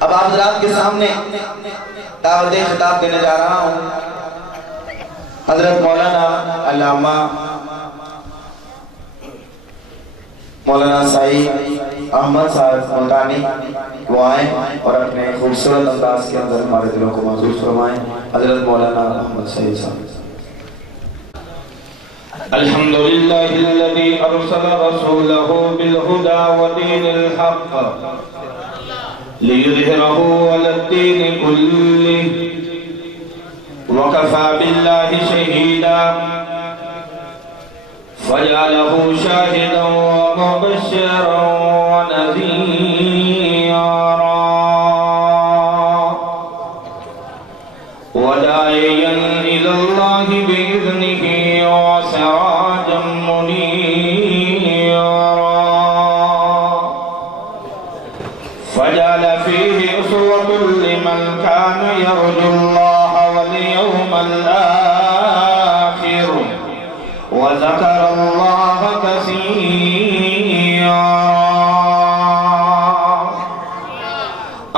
اب آپ حضرات کے سامنے دعوت خطاب دینے جا رہا ہوں حضرت مولانا علامہ مولانا سعید احمد صاحب ملتانی وہ آئیں اور اپنے خوبصورت انداز کے اندر ہمارے دلوں کو محظوظ فرمائیں. حضرت مولانا محمد سعید صاحب. الحمد لله الذي أرسل رسوله بالهدى ودين الحق ليظهره على الدين كله وكفى بالله شهيدا فجعله شاهدا ومبشرا ونذيرا وداعيا إلى الله بإذنه وسراجا منيرا فجعل فيه أسوة لمن كان يرجو الله واليوم الآخر وذكر الله كثيرا.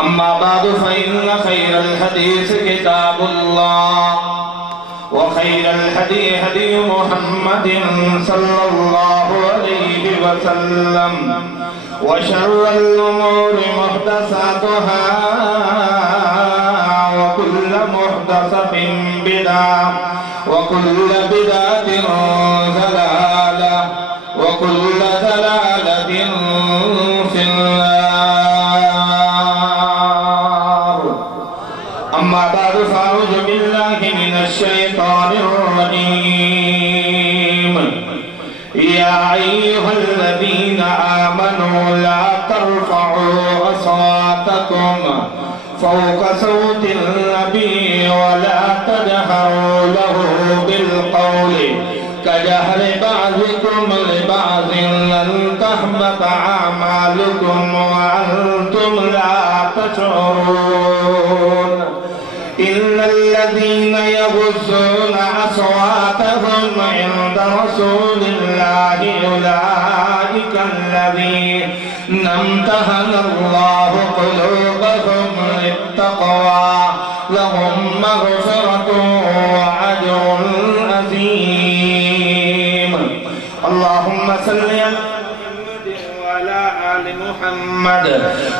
أما بعد فإن خير الحديث كتاب الله وخير الهدي هدي محمد صلى الله عليه وسلم وشر الأمور محدثاتها وكل محدثة بدعة وكل بدعة ضلالة وكل ضلالة في النار. أما بعد فأعوذ بالله من الشيطان الرجيم. يا أيها الذين آمنوا لا ترفعوا أصواتكم فوق صوت النبي ولا تجهروا له بالقول كجهر بعضكم لبعض أن تحبط أعمالكم وأنتم لا تشعرون. إن الذين يغضون أصواتهم عند رسول الله أولئك الذين امتحن الله قلوبهم للتقوى لهم مغفرة وأجر عظيم. اللهم صل على وعلى آل محمد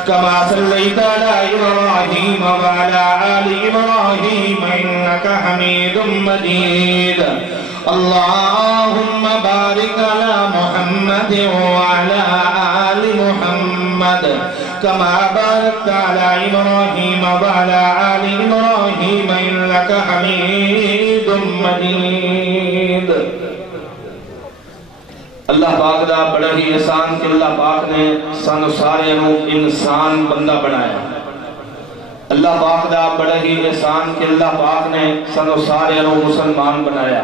كما صليت على إبراهيم وعلى آل إبراهيم إنك حميد مجيد. اللهم بارك على محمد وعلى آل محمد كما باركت على إبراهيم وعلى آل إبراهيم إنك حميد مجيد. اللہ پاک دا بڑا ہی احسان کہ اللہ پاک نے سانو سارے انسان بندہ بنایا. اللہ پاک دا بڑا ہی احسان کہ اللہ پاک نے سانو سارے مسلمان بنایا.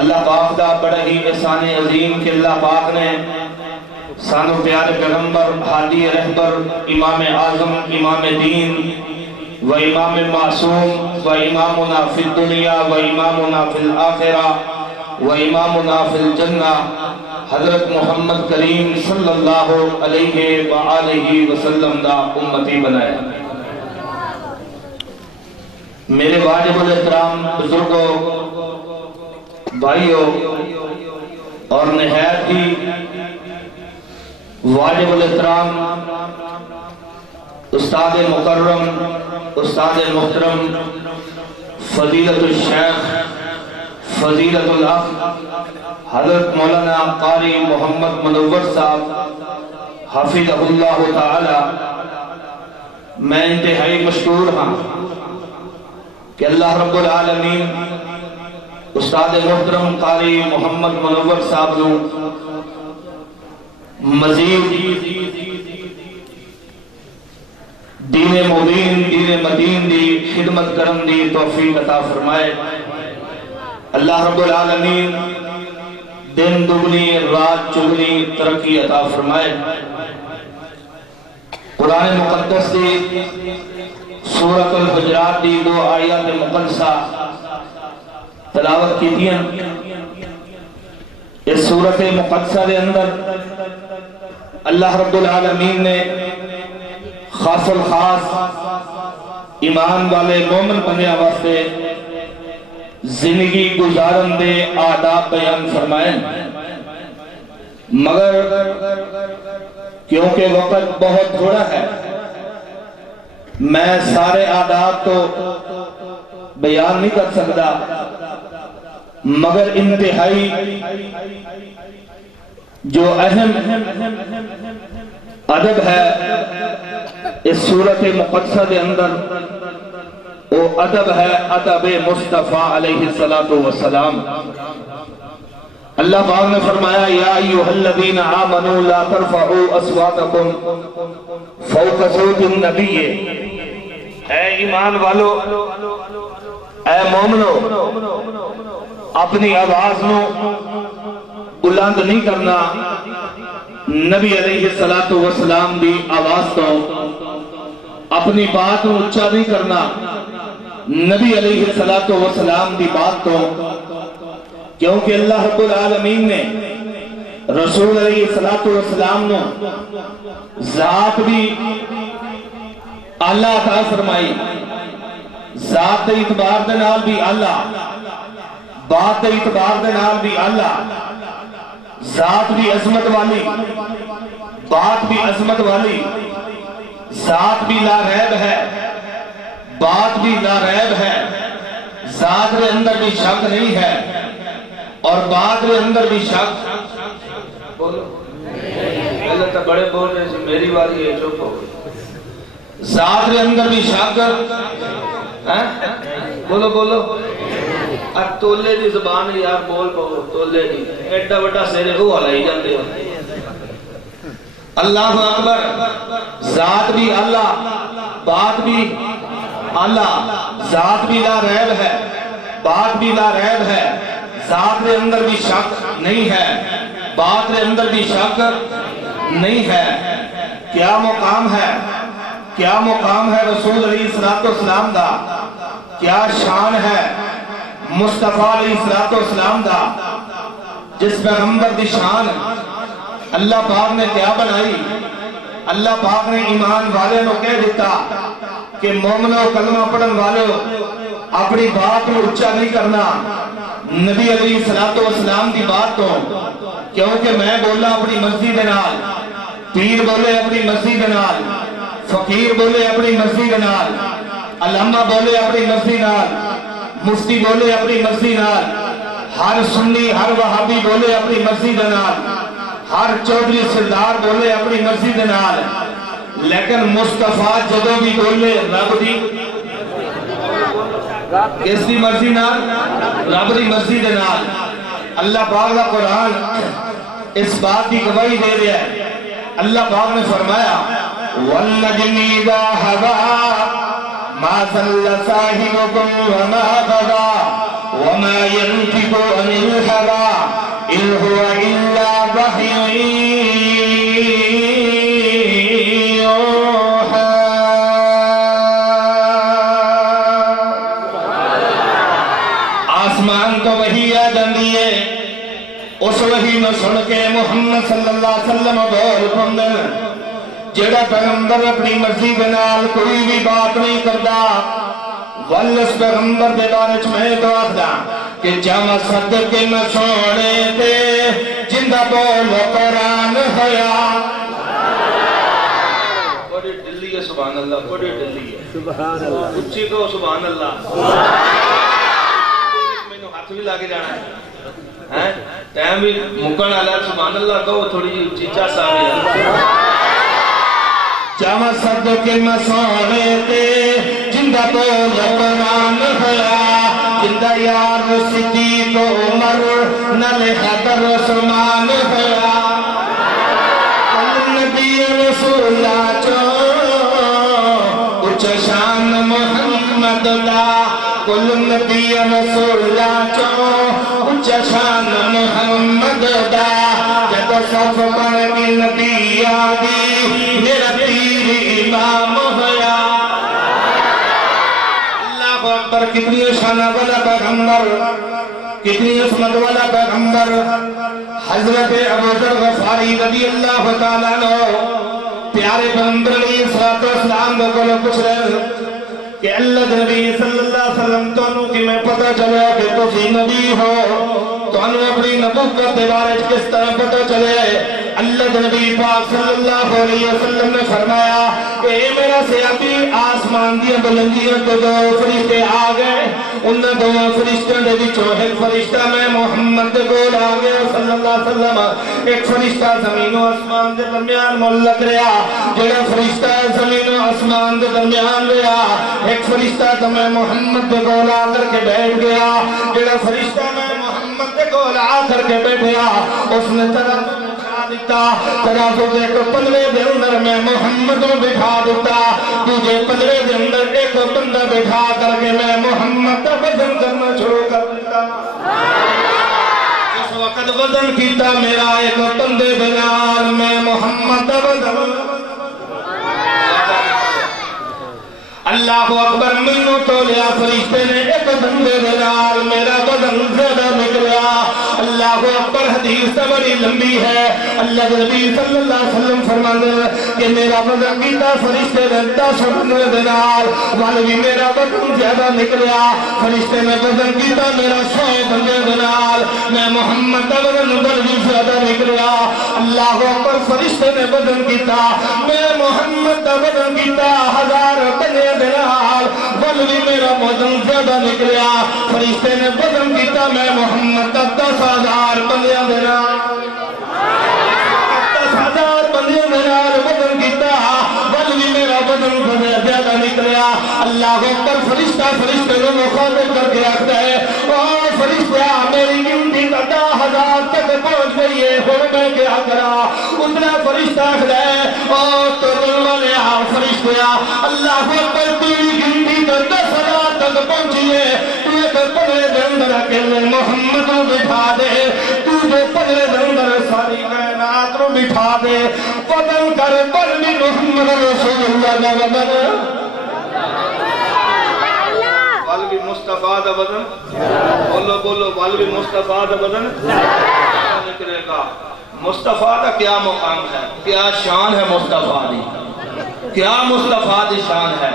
اللہ پاک دا بڑا ہی احسان عظیم کہ اللہ پاک نے سانو پیارے پیغمبر ہادی رہبر امام اعظم امام دین و امام معصوم و امامنا فی الدنیا و امامنا فی الآخرہ و امامنا فی الجنہ حضرت محمد کریم صلی اللہ علیہ وآلہ وسلم دا امتی بنایا. میرے واجب الاحترام بزرگوں بھائیوں اور نہایت ہی واجب الاحترام استاد مکرم استاد محترم فضیلت الشیخ فضیلت الاخ حضرت مولانا قاری محمد منور صاحب حفظہ اللہ تعالی. میں انتہائی مشکور ہاں کہ اللہ رب العالمین استاد محترم قاری محمد منور صاحب نو مزید دین مبین دین مدین دی خدمت کرن دی توفیق عطا فرمائے. اللہ رب العالمین دن دگنی رات چگنی ترقی عطا فرمائے. قرآن مقدس دی سورۃ الحجرات دی 2 آیات مقدسہ تلاوت کی دیا. اس سورۃ مقدسہ دے اندر اللہ رب العالمین نے خاص الخاص ایمان والے مومن بنیا واسطے زندگی گزارن دے آداب بیان فرمائیں، مگر کیونکہ وقت بہت تھوڑا ہے میں سارے آداب تو بیان نہیں کر سکتا، مگر انتہائی جو اہم ادب ہے اس صورت مقدسہ دے اندر وہ ادب ہے ادب مصطفیٰ علیہ السلام۔ اللہ پاک نے فرمایا یا ایھا الذین آمنوا لا ترفعوا اصواتکم فوق صوت النبی، اے ایمان والو اے مومنو اپنی آواز نو بلند نہیں کرنا نبی علیہ السلام دی آواز تو، اپنی بات نو اونچا نہیں کرنا نبی علیہ السلام دی بات تو، کیونکہ اللہ رب العالمین نے رسول علیہ السلام نو ذات بھی اللہ عطا فرمائی، ذات دے اعتبار دے نال بھی اللہ، بات دے اعتبار دے نال بھی اللہ، ذات بھی عظمت والی، بات بھی عظمت والی، ذات بھی لا ریب ہے، بات بھی لا ریب ہے، ذات کے اندر بھی شک نہیں ہے اور بات کے اندر بھی شک، پہلے تو بڑے بول رہے ہیں میری باری ہے چپ ہو، ذات کے اندر بھی شک، بولو بولو تولے دی زبان یار بول پاؤ، تولے دی ایڈا بڑا سیرے وہ ہلائی جاندے ہو۔ اللہ اکبر، ذات بھی اللہ، بات بھی اللہ، ذات بھی لا ریب ہے، بات بھی لا ریب ہے، ذات کے اندر بھی شک نہیں ہے، بات کے اندر بھی شک نہیں ہے۔ کیا مقام ہے، کیا مقام ہے رسول علیہ السلام دا، کیا شان ہے مصطفیٰ علیہ السلام دا، جس پیغمبر دی شان اللہ پاک نے کیا بنائی؟ اللہ پاک نے ایمان والے نو کہہ دیتا کہ مومنو کلمہ پڑھن والے اپنی بات کو اونچا نہیں کرنا نبی علیہ السلام دی بات تو، کیونکہ میں بولا اپنی مرضی دے نال، پیر بولے اپنی مرضی دے نال، فقیر بولے اپنی مرضی دے نال، علامہ بولے اپنی مرضی نال، مفتی بولے اپنی مرضی نال، ہر سنی ہر وہابی بولے اپنی مرضی دے نال، ہر چودھری سردار بولے اپنی مرضی دے نال، لیکن مصطفیٰ جدوں بھی بولے رب دی کس دی مرضی نال؟ رب دی مرضی دے نال۔ اللہ پاک کا قرآن اس بات کی گواہی دے رہا ہے، اللہ پاک نے فرمایا وَالنَّجْمِ إِذَا هَوَىٰ مَا ضَلَّ صَاحِبُكُمْ وَمَا غَوَىٰ وَمَا يَنطِقُ عَنِ الْهَوَىٰ إِنْ هُوَ إِلَّا وَحْيٌ يُوحَىٰ۔ آسمان تو وحی آ جاندی ہے، اس وحی میں سن کے محمد صلی اللہ علیہ وسلم بول پندن جڑا پیغمبر اپنی مرضی بنال کوئی بھی بات نہیں کردا، والس پیغمبر دے بارے میں تو آخدا کہ جامع صدقے میں سوڑے تے جندہ بول قرآن ہویا۔ بڑی ڈلی ہے سبحان اللہ، بڑی ڈلی ہے سبحان اللہ، اچھی تو سبحان اللہ، میں نے ہاتھ بھی لاگے جانا ہے ٹائم بھی مکن اللہ سبحان اللہ کہو تھوڑی چیچا سامنے جامع صدقے میں سوڑے تے جندہ بول قرآن ہویا، جندہ یار صدیق عمر نل حیدر عثمان ہویا، کل نبی رسول چو اچھ شان محمد دا، کل نبی رسول چو اچھ شان محمد دا، جد صف بن نبی آدی میرا پیر امام ہویا۔ اللہ اکبر، کتنی شانہ والا پیغمبر، کتنی عصمت والا پیغمبر، حضرت ابوذر غفاری رضی اللہ تعالیٰ عنہ پیارے پیغمبر علیہ السلام کو پوچھ رہے کہ اللہ کے نبی صلی اللہ علیہ وسلم تو کہ میں پتہ چلا کہ تسی نبی ہو تو اپنی نبوت کے بارے کس طرح پتہ چلے؟ اللہ کے نبی پاک صلی اللہ علیہ وسلم نے فرمایا کہ اے میرا صحابی آسمان دی بلندیاں تو دو فرشتے آ گئے، ان دو فرشتوں دے وچوں ایک فرشتہ میں محمد کو آ گیا صلی اللہ علیہ وسلم، ایک فرشتہ زمین و آسمان دے درمیان ملک رہا، جڑا فرشتہ زمین و آسمان دے درمیان رہا، ایک فرشتہ تو میں محمد کو آ کر کے بیٹھ گیا، جڑا فرشتہ میں محمد کو آ کر کے بیٹھا اس نے طرف ترازو دے کو پلوے دے اندر میں محمد کو بٹھا دیتا، تجھے پلوے دے اندر ایک بندہ بٹھا کر کے میں محمد کا وزن کرنا شروع کر دیتا۔ اس وقت وزن کیتا میرا ایک بندے دے نال میں محمد کا وزن، اللہ اکبر، مینوں تولیا فرشتے نے ایک بندے دے نال میرا وزن زیادہ نکلیا۔ اللہ اکبر، حدیث بڑی لمبی ہے، اللہ کے نبی صلی اللہ علیہ وسلم فرماتے ہیں کہ میرا وزن کیتا فرشتے نے 10 بندے دے نال، بھی میرا وزن زیادہ نکلیا، فرشتے نے وزن کیتا میرا 100 بندے دے نال، میں محمد کا وزن بھی زیادہ نکلیا۔ اللہ اکبر، فرشتے نے وزن کیتا میں محمد کا وزن کیتا 1000 بندے دے نال، بھی میرا وزن زیادہ نکلیا، فرشتے نے وزن کیتا میں محمد کا 10,000 بندے دے نال، 10,000 بندے دے نال وزن کیتا، بھی میرا وزن زیادہ نکلیا۔ اللہ اکبر، فرشتہ فرشتے کو مخاطب کر کے رکھتا ہے، اوہ فرشتہ میری گنتی 10,000 تک پہنچ گئی ہے، ہوں میں کیا کرا؟ اتنا فرشتہ ہے، اوہ تو والے فرشتہ، اللہ اکبر، تیری گنتی 10,000 تک پہنچی ہے، تو ایک پڑھے دے اندر اکیلے محمد کو بٹھا دے، تو جو پڑھے دے اندر ساری کائنات کو بٹھا دے، وطن کر پر بھی محمد رسول اللہ کا وطن، والوی مصطفیٰ دا وطن، بولو بولو، والوی مصطفیٰ دا وطن نکلے گا۔ مصطفیٰ دا کیا مقام ہے، کیا شان ہے مصطفیٰ دی، کیا مصطفیٰ دی شان ہے؟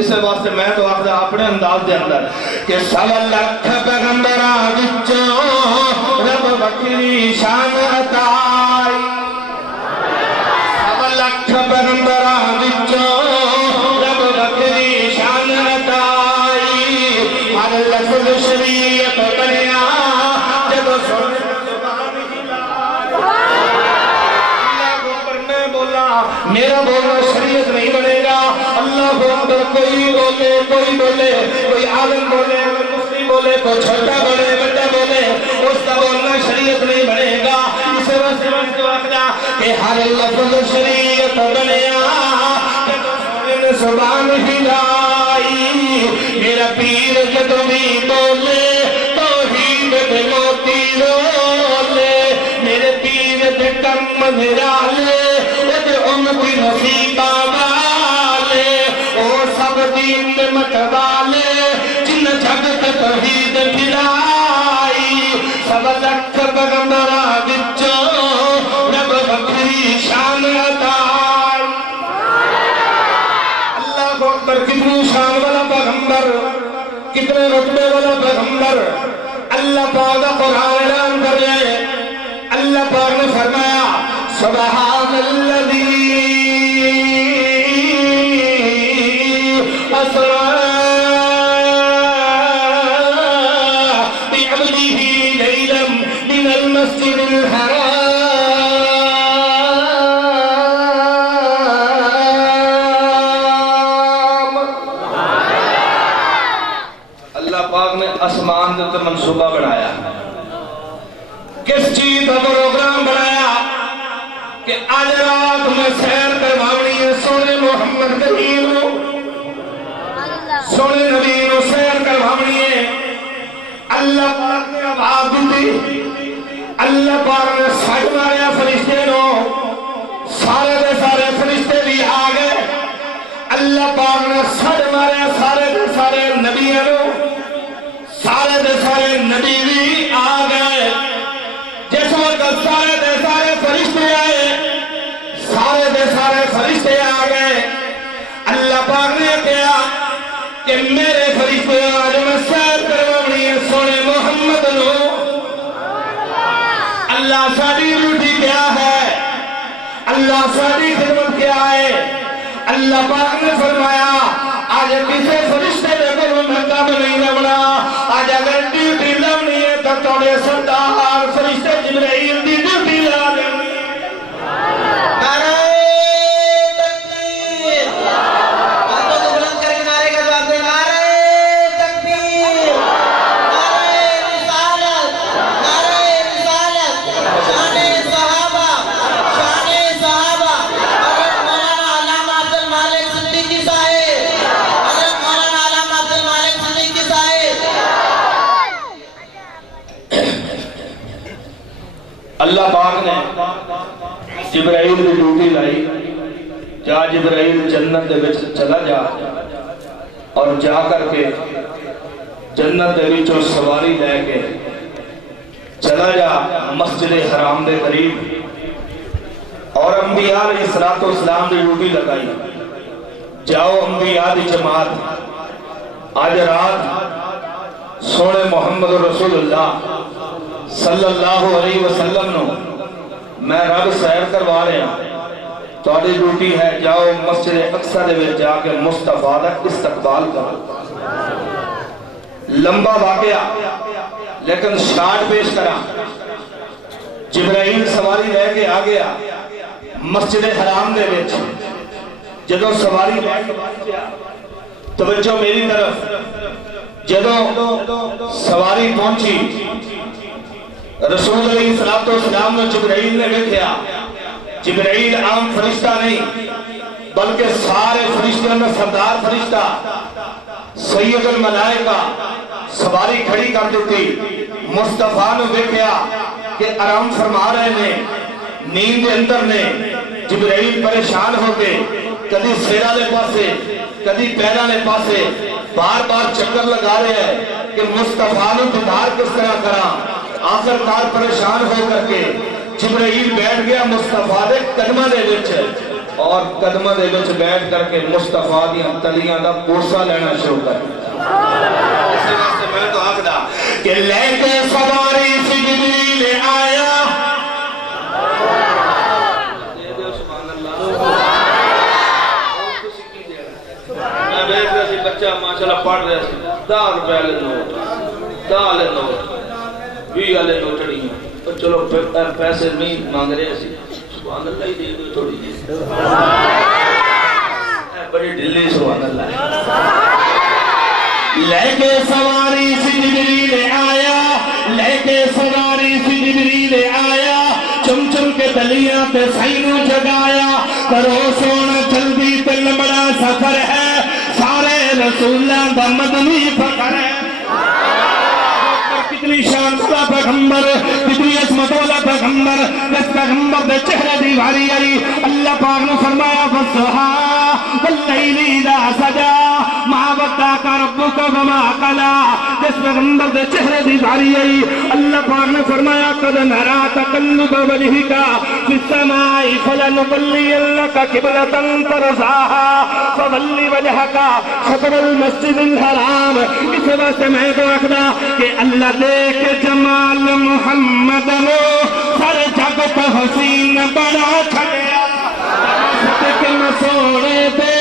اس واسطے میں تو آخر اپنے انداز دے اندر کہ 1.25 لاکھ پیغمبراں وچوں رب وکری شان عطائی، 1.25 لاکھ پیغمبراں وچوں رب وکری شان عطائی، ہر لفظ شریعت بنیا جب سن زبان میرا بولنا شریعت نہیں بنے گا، اللہ اکبر، کوئی بولے کوئی بولے، کوئی عالم بولے، کوئی مفتی بولے، کوئی چھوٹا بولے، بڑا بولے، اس کا بولنا شریعت نہیں بنے گا۔ اس واسطے کہ ہر لفظ شریعت بنیا جب زبان ہلائی، میرا پیر جب بھی بولے توحید دے موتی رولے، میرے پیر دے کم نرالے امتی نصیبہ والے، او سب دین نعمت والے، جن جگ توحید پھیلائی، 1.25 لاکھ پیغمبراں وچوں رب وکری شان عطائی۔ اللہ اکبر، کتنی شان والا پیغمبر، کتنے رتبے والا پیغمبر، اللہ پاک قرآن اعلان کر رہے، اللہ پاک نے فرمایا سبحان الذی اسرا بعبده لیلا من المسجد الحرام، اللہ پاک نے آسمان کے اوپر منصوبہ بنایا، کس چیز کا پروگرام بنایا کہ آج رات میں سیر کرواونی ہے سونے محمد کریم نو، سونے نبی نو سیر کرواونی ہے۔ اللہ پاک نے آواز دی، اللہ پاک نے سٹ ماریا فرشتے نو، سارے دے سارے فرشتے بھی آ گئے، اللہ پاک نے سٹ ماریا سارے دے سارے نبیوں نو، سارے دے سارے نبی بھی آ گئے۔ جس وقت سارے دے سارے فرشتے آئے، سارے دے سارے فرشتے فرشتے آ گئے اللہ پاک نے کہا کہ میرے فرشتے آج میں سیر کروانی ہے سونے محمد نو اللہ ساری ڈیوٹی کیا ہے اللہ ساری خدمت کیا ہے اللہ پاک نے فرمایا آج کسی فرشتے کو میں کام نہیں لگنا آج اگر ڈیوٹی لگنی ہے تو توڑے سردار فرشتے جبرائیل دی ڈیوٹی لا دیں اللہ پاک نے جبرائیل کی ڈیوٹی لائی جا جبرائیل جنت دے وچ چلا جا اور جا کر کے جنت دے وچوں سواری لے کے چلا جا مسجد حرام دے قریب اور انبیاء علیہ السلام دی ڈیوٹی لگائی جاؤ انبیاء دی جماعت آج رات سونے محمد رسول اللہ صلی اللہ علیہ وسلم نو میں رب سیر کروا رہے ہیں تو آدھی ڈیوٹی ہے جاؤ مسجد اقصی دے وچ جا کے مصطفیٰ دا استقبال کرو لمبا واقعہ لیکن شارٹ پیش کرا جبرائیل سواری لے کے آ گیا مسجد حرام دے وچ جدو سواری لے کے پہنچیا توجہ میری طرف جدو سواری پہنچی رسول علیہ السلام نے جبرائیل نے دیکھا جبرائیل عام فرشتہ نہیں بلکہ سارے فرشتوں میں سردار فرشتہ سید الملائکہ سواری کھڑی کر دیتی مصطفیٰ نے دیکھا کہ آرام فرما رہے ہیں نیند اندر نے جبرائیل پریشان ہو کے کدی سیرہ لے پاسے کدی پیرہ لے پاسے بار بار چکر لگا رہے ہیں کہ مصطفیٰ نے بیدار کس طرح کرا آخرکار پریشان ہو کر کے جبرائیل بیٹھ گیا مصطفیٰ دے قدمہ دے وچ اور قدمہ دے وچ بیٹھ کر کے مصطفیٰ دی تلیاں دا بوسہ لینا شروع کر اسی واسطے میں تو آکھدا کہ لے کے سواری سی جبریل آیا میں بیٹھ رہا سی بچہ ماشاءاللہ پڑھ رہا سی 10 روپے لے نوٹ 10 لے نوٹ 20 والے نوٹڑی ہیں چلو پیسے نہیں مانگ رہے سی سبحان اللہ ہی دے دو تھوڑی جی بڑی ڈلی سبحان اللہ لے کے سواری سی جبریل آیا لے کے سواری سی جبریل آیا چم چم کے دلیاں پہ سینوں جگایا کرو سونا جلدی تے لمبڑا سفر ہے سارے رسولہ دا مدنی فخر ہے کتنی شان والا پیغمبر کتنی عظمت والا پیغمبر جس پیغمبر دے چہرے دی واری آئی اللہ پاک نے فرمایا فَالصُّبْحِ وَاللَّيْلِ إِذَا سَجَىٰ مَا وَدَّعَكَ رَبُّكَ وَمَا قَلَىٰ جس پیغمبر دے چہرے دی واری آئی اللہ پاک نے فرمایا قَدْ نَرَىٰ تَقَلُّبَ وَجْهِكَ فِي السَّمَاءِ فَلَنُوَلِّيَنَّكَ قِبْلَةً تَرْضَاهَا فَوَلِّ وَجْهَكَ شَطْرَ الْمَسْجِدِ الْحَرَامِ اس واسطے میں تو آکھدا کہ اللہ دیکھ جمال محمد نو سر جگ پہ حسین بڑا چھڑیا صدق مسوڑے تے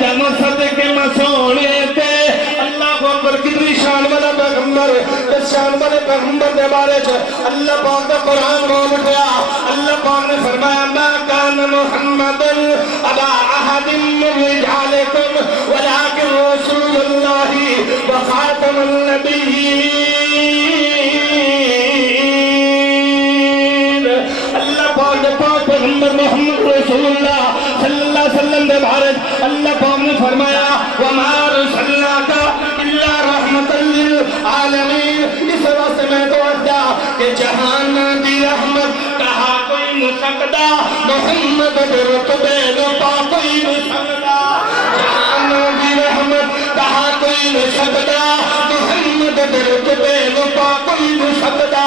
جم صدق مسوڑے تے اللہ اکبر کتنی شان والا پیغمبر اس شان والے پیغمبر دے بارے چ اللہ پاک دا قرآن بول گیا اللہ پاک نے فرمایا ما کان محمد ابا احد من رجالکم ولکن رسول اللہ وخاتم النبیین پیغمبر محمد رسول اللہ صلی اللہ علیہ وسلم دے بارے اللہ پاک نے فرمایا وَمَا رُسَلْنَاكَ إِلَّا رَحْمَةً لِلْعَالَمِينَ اس واسطے میں تو ادا کہ جہان دی رحمت کہا کوئی نہیں سکتا محمد دے رتبے نو پا کوئی نہیں سکتا جہان دی رحمت کہا کوئی نہیں سکتا محمد دے رتبے نو پا کوئی نہیں سکتا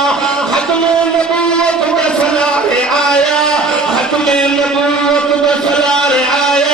ختم نبوت و سلام آیا ختم نبوت و سلام آیا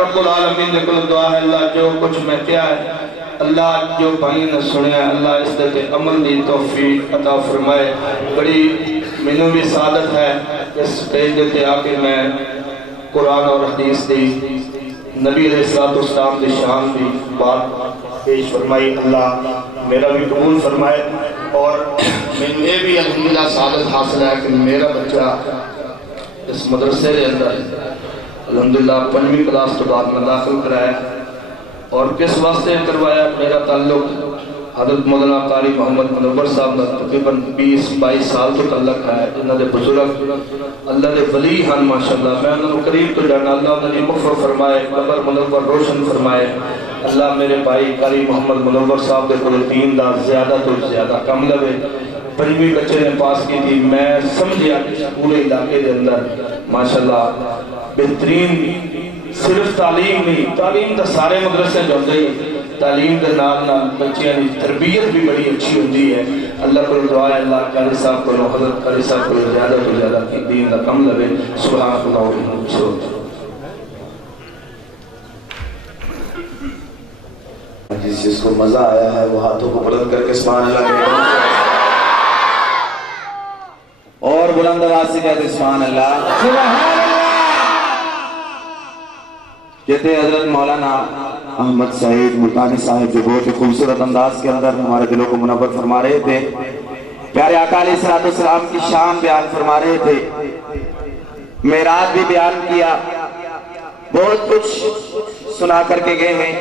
رب العالمین نے کل دعا ہے اللہ جو کچھ میں کیا ہے اللہ جو بھائی نے سنیا ہے اللہ اس دے عمل دی توفیق عطا فرمائے. بڑی مینوں بھی سعادت ہے اس سٹیج تے آ کے میں قرآن اور حدیث دی نبی علیہ السلام دی شان دی بات پیش فرمائی. اللہ میرا بھی قبول فرمائے اور میں بھی الحمدللہ سعادت حاصل ہے کہ میرا بچہ اس مدرسے کے اندر الحمدللہ 5ویں کلاس تو بعد میں داخل کرایا. اور کس واسطے کروایا؟ میرا تعلق حضرت مولانا قاری محمد منور صاحب کا تقریباً 20-22 سال تو تعلق ہے. انہوں نے بزرگ اللہ دے ولی ہیں ماشاءاللہ. میں انہوں نے قریب تو جانا. اللہ انہوں نے مغفر فرمائے, قبر منور روشن فرمائے. اللہ میرے بھائی قاری محمد منور صاحب دے کو دین دا زیادہ تو زیادہ کم لگے. 5ویں بچے نے پاس کی تھی. میں سمجھیا پورے علاقے دے اندر ماشاءاللہ بہترین صرف تعلیم نہیں, تعلیم تو سارے مدرسے جاتے ہیں, تعلیم کے نال نال بچیاں کی تربیت بھی بڑی اچھی ہوتی ہے. اللہ کو دعا ہے اللہ قاری صاحب کو حضرت قاری صاحب کو زیادہ تو زیادہ دین کا کم لگے. سبحان اللہ وبحمدہ. جس چیز کو مزہ آیا ہے وہ ہاتھوں کو بلند کر کے سبحان اللہ کہے اور بلند آواز سے کہتے سبحان اللہ. سبحان اللہ. کہتے حضرت مولانا احمد سعید ملتانی صاحب جو بہت ہی خوبصورت انداز کے اندر ہمارے دلوں کو منور فرما رہے تھے. پیارے آقا علیہ السلام کی شان بیان فرما رہے تھے, معراج بھی بیان کیا, بہت کچھ سنا کر کے گئے ہیں.